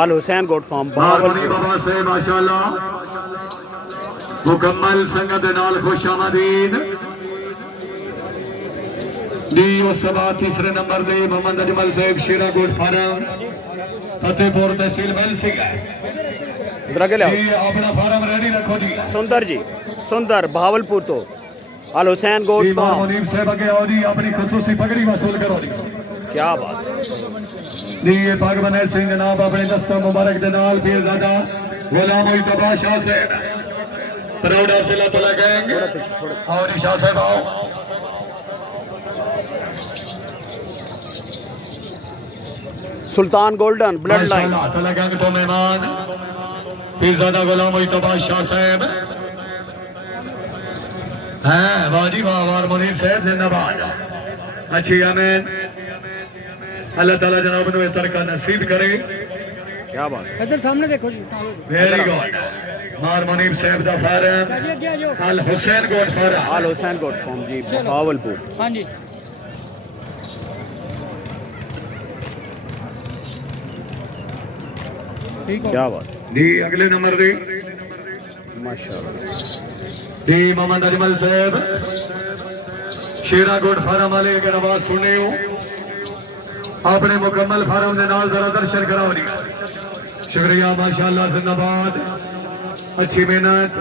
अल Hussain goat farm बारमनी बाबा से माशाअल्लाह मुकम्मल संगत नाल खुश आमदीद दी मुस्तफा तीसरे नंबर दे मोहम्मद अजमल साहब शेरा गोट फार्म फतेहपुर तहसील बल सिंह इधर के ले जी अपना फार्म रेडी रखो जी सुंदर जी सुंदर भावलपुर तो अल हुसैन गोट इमाम फार्म मुनीब साहब के आओ जी अपनी खसूसी पगड़ी वसूल करो जी क्या बात जी ये पाक बने सिंह जनाब अपने दस्ता मुबारक दे नाल पीरजादा गुलाम मुस्तफा शाह साहब प्राउड ऑफ से अल्लाह तआला कहेंगे और शाह साहब आओ सुल्तान गोल्डन ब्लड लाइन अल्लाह तआला कहेंगे तो मेहमान पीरजादा गुलाम मुस्तफा शाह साहब हैं वाजी वाह वाह मुनीब साहब जिंदाबाद अच्छी आमीन अल्लाह ताला जनाब ने तरका नसीब करे क्या बात इधर सामने देखो जी वेरी गुड मार मुनीब साहब दा फार्म अल हुसैन गोट फार्म अल हुसैन गोट फार्म जी भावलपुर हाँ जी ठीक हो क्या बात जी अगले नंबर दे माशाल्लाह जी मोहम्मद अजमल साहब शेरा गोट फार्म वाले अगर आवाज सुने हो अपने मुकम्मल फार्म के नाल जरा दर्शन कराओ जी शुक्रिया माशाअल्लाह जिंदाबाद अच्छी मेहनत